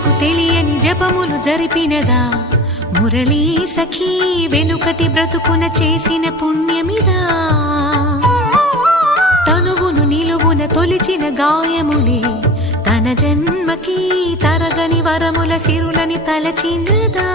జనులకు తెలియని జపములు జరిపినదా మురళీ సఖీ వెనుకటి బ్రతుకున చేసిన పుణ్యమిదా తనువును నిలువున తొలిచిన గాయములే తన జన్మకి తరగని వరముల సిరులని తలచినదా